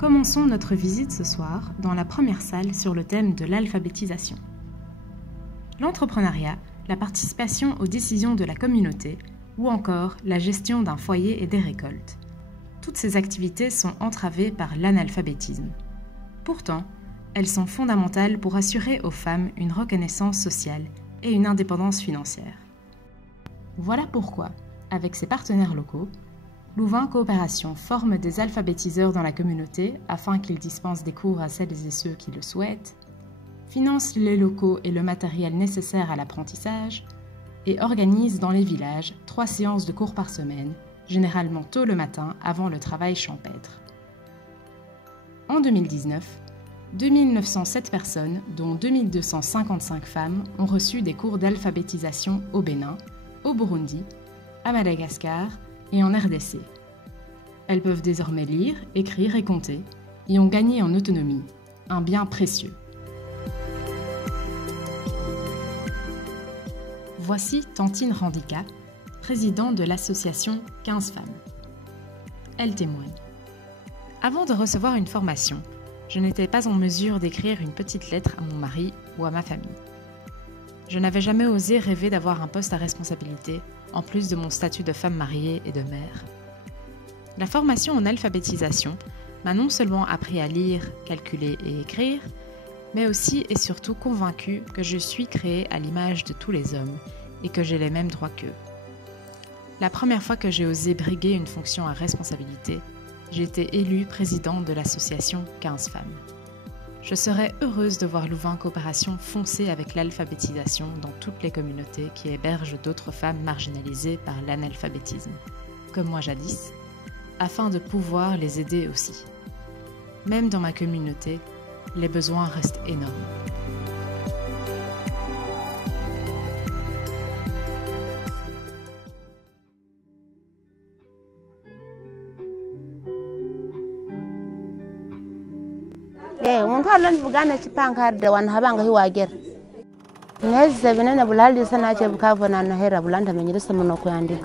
Commençons notre visite ce soir dans la première salle sur le thème de l'alphabétisation. L'entrepreneuriat, la participation aux décisions de la communauté ou encore la gestion d'un foyer et des récoltes. Toutes ces activités sont entravées par l'analphabétisme. Pourtant, elles sont fondamentales pour assurer aux femmes une reconnaissance sociale et une indépendance financière. Voilà pourquoi, avec ses partenaires locaux, Louvain Coopération forme des alphabétiseurs dans la communauté afin qu'ils dispensent des cours à celles et ceux qui le souhaitent, finance les locaux et le matériel nécessaire à l'apprentissage et organise dans les villages 3 séances de cours par semaine, généralement tôt le matin avant le travail champêtre. En 2019, 2907 personnes, dont 2255 femmes, ont reçu des cours d'alphabétisation au Bénin, au Burundi, à Madagascar et en RDC. Elles peuvent désormais lire, écrire et compter et ont gagné en autonomie, un bien précieux. Voici Tantine Randika, présidente de l'association 15 femmes. Elle témoigne. Avant de recevoir une formation, je n'étais pas en mesure d'écrire une petite lettre à mon mari ou à ma famille. Je n'avais jamais osé rêver d'avoir un poste à responsabilité, en plus de mon statut de femme mariée et de mère. La formation en alphabétisation m'a non seulement appris à lire, calculer et écrire, mais aussi et surtout convaincue que je suis créée à l'image de tous les hommes et que j'ai les mêmes droits qu'eux. La première fois que j'ai osé briguer une fonction à responsabilité, j'ai été élue présidente de l'association 15 femmes. Je serais heureuse de voir Louvain Coopération foncer avec l'alphabétisation dans toutes les communautés qui hébergent d'autres femmes marginalisées par l'analphabétisme, comme moi jadis, afin de pouvoir les aider aussi. Même dans ma communauté, les besoins restent énormes. mun kallan bugana ci pankar da wan habanga hi wager ne zabina na bulali sana ce buka fana na hera bulanta men yirsa mun ko yandi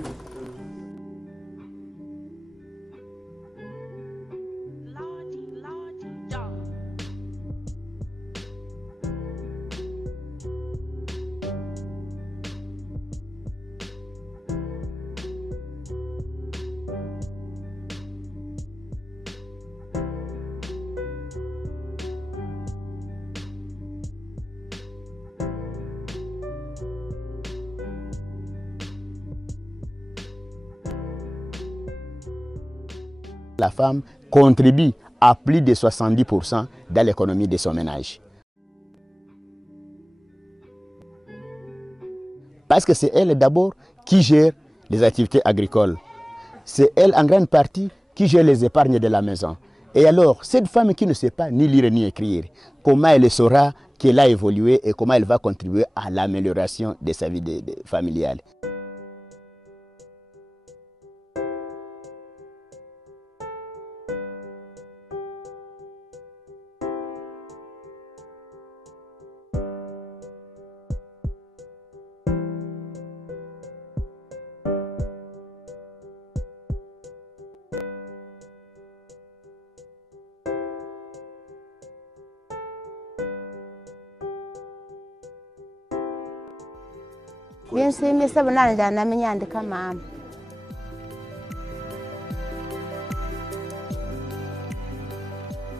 La femme contribue à plus de 70% dans l'économie de son ménage. Parce que c'est elle d'abord qui gère les activités agricoles. C'est elle en grande partie qui gère les épargnes de la maison. Et alors, cette femme qui ne sait pas ni lire ni écrire, comment elle saura qu'elle a évolué et comment elle va contribuer à l'amélioration de sa vie familiale. bien sai me sabana da na minya da kama.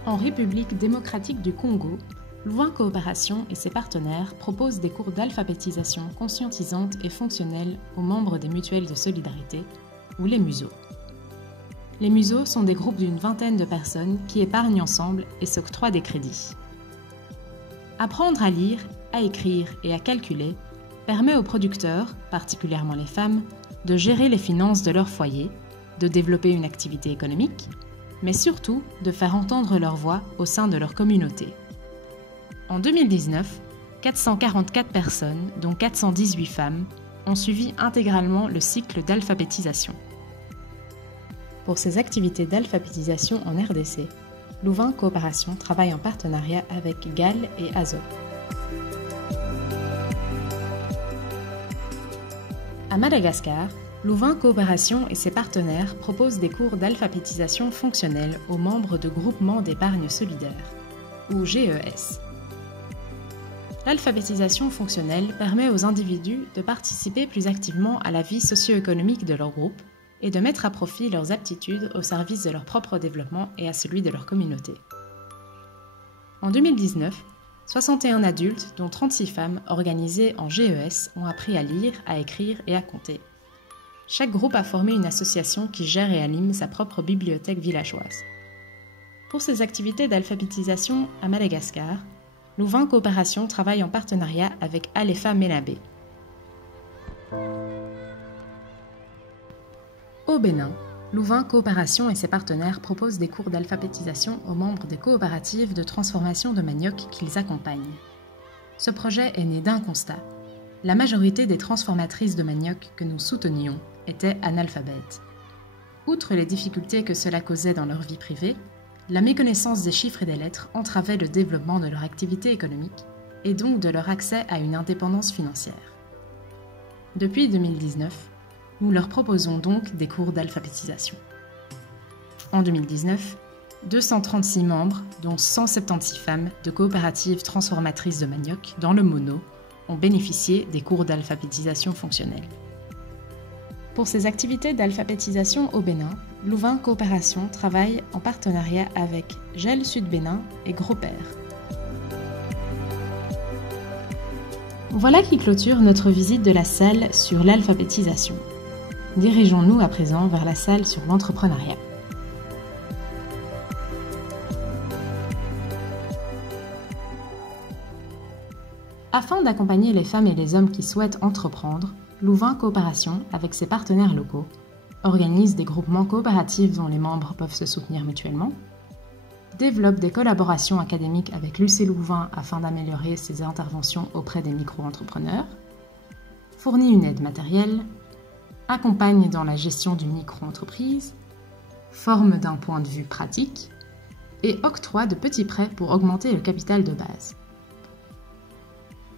En République démocratique du Congo, Louvain Coopération et ses partenaires proposent des cours d'alphabétisation conscientisante et fonctionnelle aux membres des mutuelles de solidarité, ou les museaux. Les museaux sont des groupes d'une vingtaine de personnes qui épargnent ensemble et s'octroient des crédits. Apprendre à lire, à écrire et à calculer permet aux producteurs, particulièrement les femmes, de gérer les finances de leur foyer, de développer une activité économique, mais surtout de faire entendre leur voix au sein de leur communauté. En 2019, 444 personnes, dont 418 femmes, ont suivi intégralement le cycle d'alphabétisation. Pour ces activités d'alphabétisation en RDC, Louvain Coopération travaille en partenariat avec GAL et ASO. À Madagascar, Louvain Coopération et ses partenaires proposent des cours d'alphabétisation fonctionnelle aux membres de groupements d'épargne solidaire, ou GES. L'alphabétisation fonctionnelle permet aux individus de participer plus activement à la vie socio-économique de leur groupe et de mettre à profit leurs aptitudes au service de leur propre développement et à celui de leur communauté. En 2019, 61 adultes, dont 36 femmes, organisées en GES, ont appris à lire, à écrire et à compter. Chaque groupe a formé une association qui gère et anime sa propre bibliothèque villageoise. Pour ces activités d'alphabétisation à Madagascar, Louvain Coopération travaille en partenariat avec Alefa Menabé. Au Bénin, Louvain Coopération et ses partenaires proposent des cours d'alphabétisation aux membres des coopératives de transformation de manioc qu'ils accompagnent. Ce projet est né d'un constat. La majorité des transformatrices de manioc que nous soutenions étaient analphabètes. Outre les difficultés que cela causait dans leur vie privée, la méconnaissance des chiffres et des lettres entravait le développement de leur activité économique et donc de leur accès à une indépendance financière. Depuis 2019, nous leur proposons donc des cours d'alphabétisation. En 2019, 236 membres, dont 176 femmes de coopératives transformatrices de manioc dans le Mono, ont bénéficié des cours d'alphabétisation fonctionnelle. Pour ces activités d'alphabétisation au Bénin, Louvain Coopération travaille en partenariat avec GEL Sud Bénin et Gros Père. Voilà qui clôture notre visite de la salle sur l'alphabétisation. Dirigeons-nous à présent vers la salle sur l'entrepreneuriat. Afin d'accompagner les femmes et les hommes qui souhaitent entreprendre, Louvain Coopération, avec ses partenaires locaux, organise des groupements coopératifs dont les membres peuvent se soutenir mutuellement, développe des collaborations académiques avec l'UC Louvain afin d'améliorer ses interventions auprès des micro-entrepreneurs, fournit une aide matérielle, accompagne dans la gestion d'une micro-entreprise, forme d'un point de vue pratique et octroie de petits prêts pour augmenter le capital de base.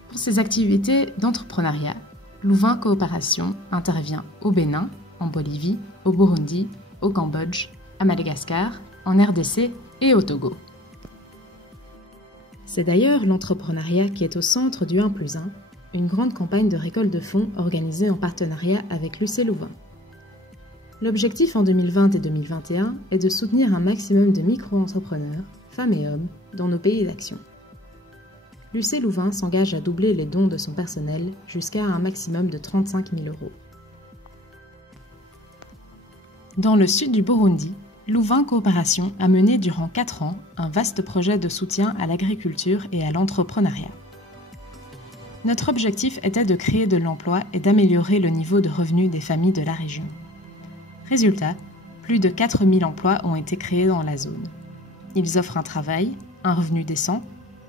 Pour ces activités d'entrepreneuriat, Louvain Coopération intervient au Bénin, en Bolivie, au Burundi, au Cambodge, à Madagascar, en RDC et au Togo. C'est d'ailleurs l'entrepreneuriat qui est au centre du 1+1, une grande campagne de récolte de fonds organisée en partenariat avec l'UC Louvain. L'objectif en 2020 et 2021 est de soutenir un maximum de micro-entrepreneurs, femmes et hommes, dans nos pays d'action. L'UC Louvain s'engage à doubler les dons de son personnel jusqu'à un maximum de 35 000 €. Dans le sud du Burundi, Louvain Coopération a mené durant 4 ans un vaste projet de soutien à l'agriculture et à l'entrepreneuriat. Notre objectif était de créer de l'emploi et d'améliorer le niveau de revenus des familles de la région. Résultat, plus de 4 000 emplois ont été créés dans la zone. Ils offrent un travail, un revenu décent,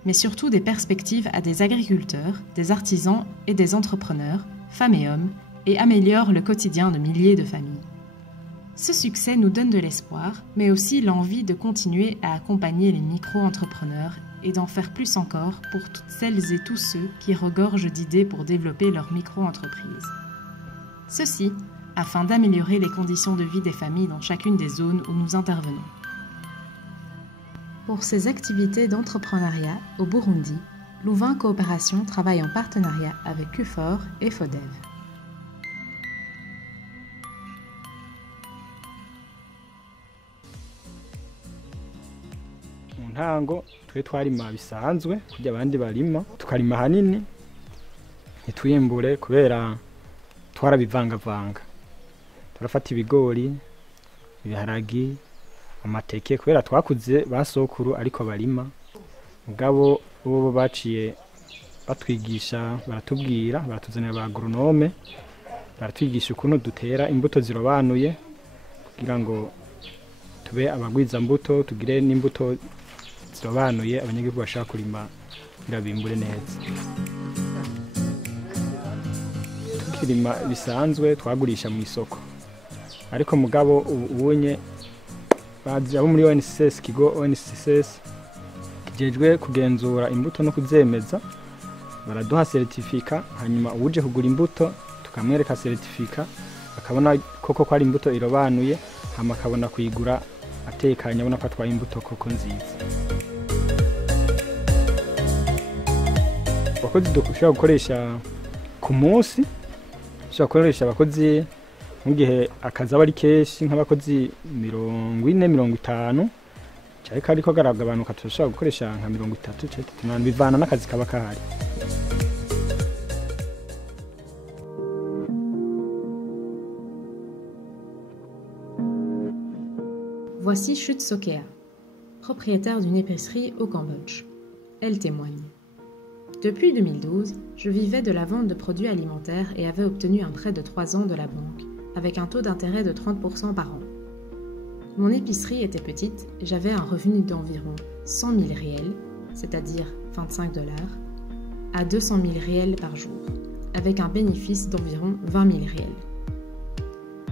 mais surtout des perspectives à des agriculteurs, des artisans et des entrepreneurs, femmes et hommes, et améliorent le quotidien de milliers de familles. Ce succès nous donne de l'espoir, mais aussi l'envie de continuer à accompagner les micro-entrepreneurs et d'en faire plus encore pour toutes celles et tous ceux qui regorgent d'idées pour développer leur micro-entreprise. Ceci afin d'améliorer les conditions de vie des familles dans chacune des zones où nous intervenons. Pour ces activités d'entrepreneuriat au Burundi, Louvain Coopération travaille en partenariat avec CUFOR et FODEV. Mu ntango twe twarima bisanzwe kurya abandi barima tukarima hanini ntitwimbure kubera twarabivangavanga turafata ibigori ibiharagi amateke kubera twakuze basokuru ariko barima mugabo bo baciye batwigisha baratubwira baratuzanira ba agronome baratwigisha ukuntu dutera imbuto zirobanuye kugira ngo tube abagwiza mbuto tugire n'imbuto zirobanuye abanyagihugu bashaka kurima birabimbure neza. Tukirima bisanzwe twagurisha mu isoko ariko mugabo ubunye abo muri ONCS kigo ONCS kijejwe kugenzura imbuto no kuzemeza baraduha certificat hanyuma uje kugura imbuto tukamwereka certificat akabona koko ko ari imbuto irobanuye hama akabona kuyigura atekanye abona ko atwaye imbuto koko nziza. Abakozi dushobora gukoresha ku munsi, dushobora gukoresha abakozi mu gihe akazi aba ari kenshi nk'abakozi 40-50, cyariko ariko garagabanuka dushobora gukoresha nka 30 bivana n'akazi kaba kahari. Voici Chut Sokea, propriétaire d'une épicerie au Cambodge. Elle témoigne. Depuis 2012, je vivais de la vente de produits alimentaires et avais obtenu un prêt de 3 ans de la banque, avec un taux d'intérêt de 30% par an. Mon épicerie était petite et j'avais un revenu d'environ 100 000 riels, c'est-à-dire 25 $, à 200 000 riels par jour, avec un bénéfice d'environ 20 000 riels.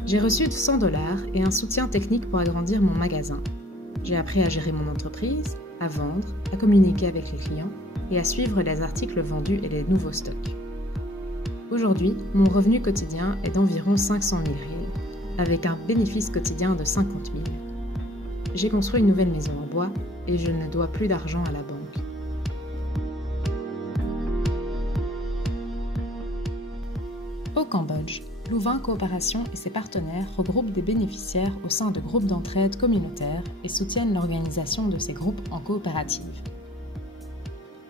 J'ai reçu 100 $ et un soutien technique pour agrandir mon magasin. J'ai appris à gérer mon entreprise, à vendre, à communiquer avec les clients et à suivre les articles vendus et les nouveaux stocks. Aujourd'hui, mon revenu quotidien est d'environ 500 000 riels, avec un bénéfice quotidien de 50 000. J'ai construit une nouvelle maison en bois et je ne dois plus d'argent à la banque. Au Cambodge, Louvain Coopération et ses partenaires regroupent des bénéficiaires au sein de groupes d'entraide communautaires et soutiennent l'organisation de ces groupes en coopérative.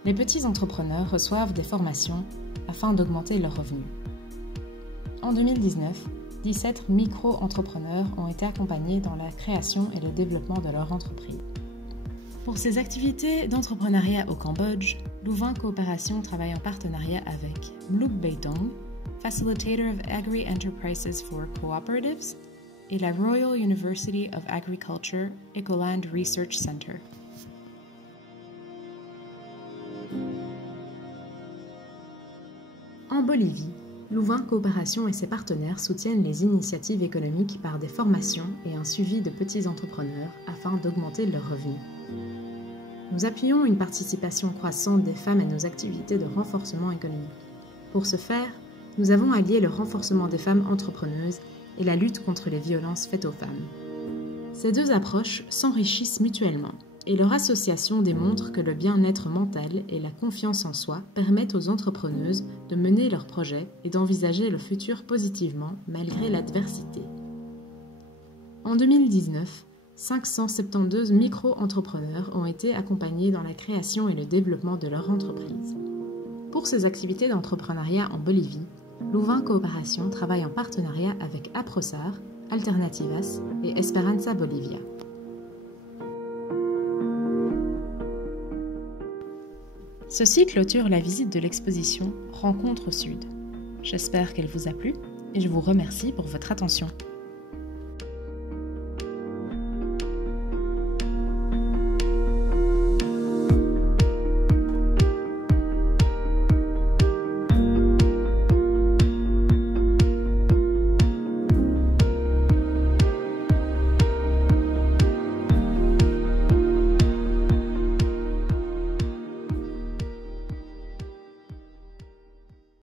Les petits entrepreneurs reçoivent des formations afin d'augmenter leurs revenus. En 2019, 17 micro-entrepreneurs ont été accompagnés dans la création et le développement de leur entreprise. Pour ces activités d'entrepreneuriat au Cambodge, Louvain Coopération travaille en partenariat avec Mlouk Beitong, Facilitator of Agri-Enterprises for Cooperatives, et la Royal University of Agriculture Ecoland Research Center. En Bolivie, Louvain Coopération et ses partenaires soutiennent les initiatives économiques par des formations et un suivi de petits entrepreneurs afin d'augmenter leurs revenus. Nous appuyons une participation croissante des femmes à nos activités de renforcement économique. Pour ce faire, nous avons allié le renforcement des femmes entrepreneuses et la lutte contre les violences faites aux femmes. Ces deux approches s'enrichissent mutuellement et leur association démontre que le bien-être mental et la confiance en soi permettent aux entrepreneuses de mener leurs projets et d'envisager le futur positivement malgré l'adversité. En 2019, 572 micro-entrepreneurs ont été accompagnés dans la création et le développement de leur entreprise. Pour ces activités d'entrepreneuriat en Bolivie, Louvain Coopération travaille en partenariat avec Aprosar, Alternativas et Esperanza Bolivia. Ceci clôture la visite de l'exposition Rencontre au Sud. J'espère qu'elle vous a plu et je vous remercie pour votre attention.